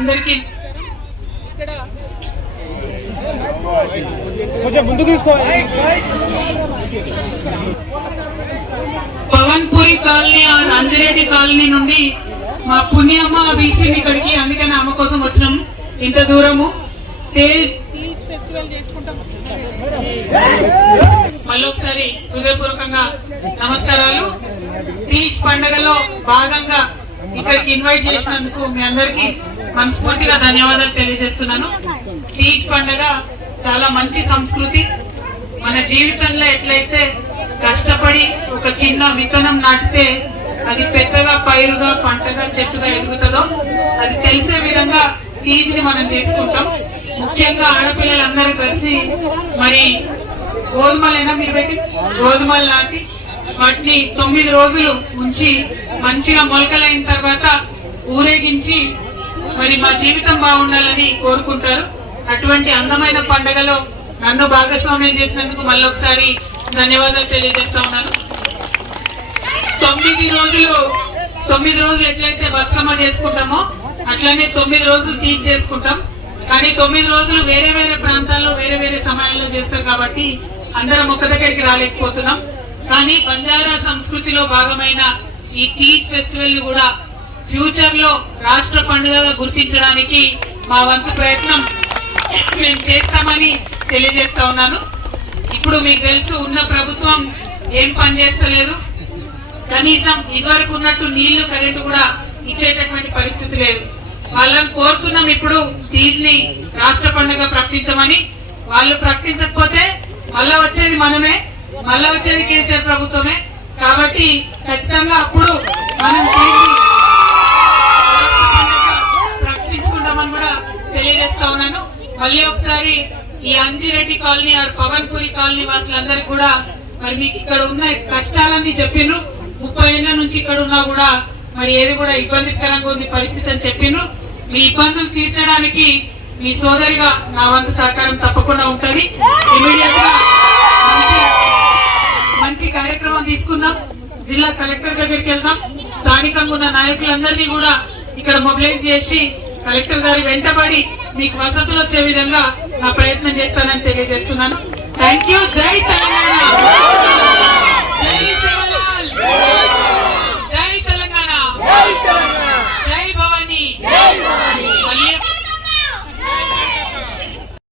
అందరికీ పవన్పురి colony Anji Reddy colony నుండి మా పుణ్యమ్మ బీసీని ఇక్కడికి, అందుకని ఆమె కోసం వచ్చినాం ఇంత దూరము. మళ్ళీ ఒకసారి హృదయపూర్వకంగా నమస్కారాలు. తీజ్ పండుగలో భాగంగా ఇక్కడికి ఇన్వైట్ చేసినందుకు మీ అందరికీ మనస్ఫూర్తిగా ధన్యవాదాలు తెలియజేస్తున్నాను. తీజ్ పండుగ చాలా మంచి సంస్కృతి. మన జీవితంలో ఎట్లయితే కష్టపడి ఒక చిన్న విత్తనం నాటితే అది పెద్దగా పైరుగా పంటగా చెట్టుగా ఎదుగుతుందో అది తెలిసే విధంగా తీజ్ని మనం చేసుకుంటాం. ముఖ్యంగా ఆడపిల్లలందరూ కలిసి మరి గోధుమలైనా మీరు పెట్టి గోధుమలు నాటి వాటిని 9 రోజులు ఉంచి మంచిగా మొలకలైన తర్వాత ఊరేగించి మరి మా జీవితం బాగుండాలని కోరుకుంటారు. అటువంటి అందమైన పండుగలో నన్ను భాగస్వామ్యం చేసినందుకు మళ్ళీ ఒకసారి ధన్యవాదాలు తెలియజేస్తా ఉన్నాను. 9 రోజులు ఎట్లయితే బతుకమ్మ చేసుకుంటామో అట్లనే 9 రోజులు తీజ్ చేసుకుంటాం. కానీ 9 రోజులు వేరే వేరే ప్రాంతాల్లో వేరే వేరే సమయాల్లో చేస్తారు కాబట్టి అందరం ఒక్క దగ్గరికి రాలేకపోతున్నాం. కానీ బంజారా సంస్కృతిలో భాగమైన ఈ తీజ్ ఫెస్టివల్ ని కూడా ఫ్యూచర్ లో రాష్ట్ర పండుగగా గుర్తించడానికి మా వంతు ప్రయత్నం మేము చేస్తామని తెలియజేస్తా ఉన్నాను. ఇప్పుడు మీకు తెలుసు, ఉన్న ప్రభుత్వం ఏం పని చేస్తలేదు. కనీసం ఇదివరకు ఉన్నట్టు నీళ్లు కరెంటు కూడా ఇచ్చేటటువంటి పరిస్థితి లేదు. వాళ్ళని కోరుతున్నాం ఇప్పుడు తీజ్ ని రాష్ట్ర పండుగ ప్రకటించమని. వాళ్ళు ప్రకటించకపోతే మళ్ళా వచ్చేది మనమే, మళ్ళా వచ్చేది కేసీఆర్ ప్రభుత్వమే. కాబట్టి ఖచ్చితంగా అప్పుడు మనం ప్రకటించుకుంటామని కూడా తెలియజేస్తా ఉన్నాను. మళ్ళీ ఒకసారి ఈ అంజిరెడ్డి కాలనీ పవన్పురి కాలనీ వాసులందరికీ కూడా మరి మీకు ఇక్కడ ఉన్న కష్టాలన్నీ చెప్పిను. 30 ఏళ్ల నుంచి ఇక్కడ ఉన్నా కూడా మరి ఏది కూడా ఇబ్బందికరంగా ఉంది పరిస్థితి అని చెప్పిను. మీ ఇబ్బందులు తీర్చడానికి మీ సోదరిగా నా వంతు సహకారం తప్పకుండా ఉంటది. ఇమీడియట్ గా మంచి కార్యక్రమం తీసుకుందాం. జిల్లా కలెక్టర్ దగ్గరికి వెళ్దాం. స్థానికంగా ఉన్న నాయకులందరినీ కూడా ఇక్కడ మొబిలైజ్ చేసి కలెక్టర్ గారి వెంటబడి మీకు వసతులు వచ్చే విధంగా నా ప్రయత్నం చేస్తానని తెలియజేస్తున్నాను. Thank you. జై తెలంగాణ, జై శివలాల్.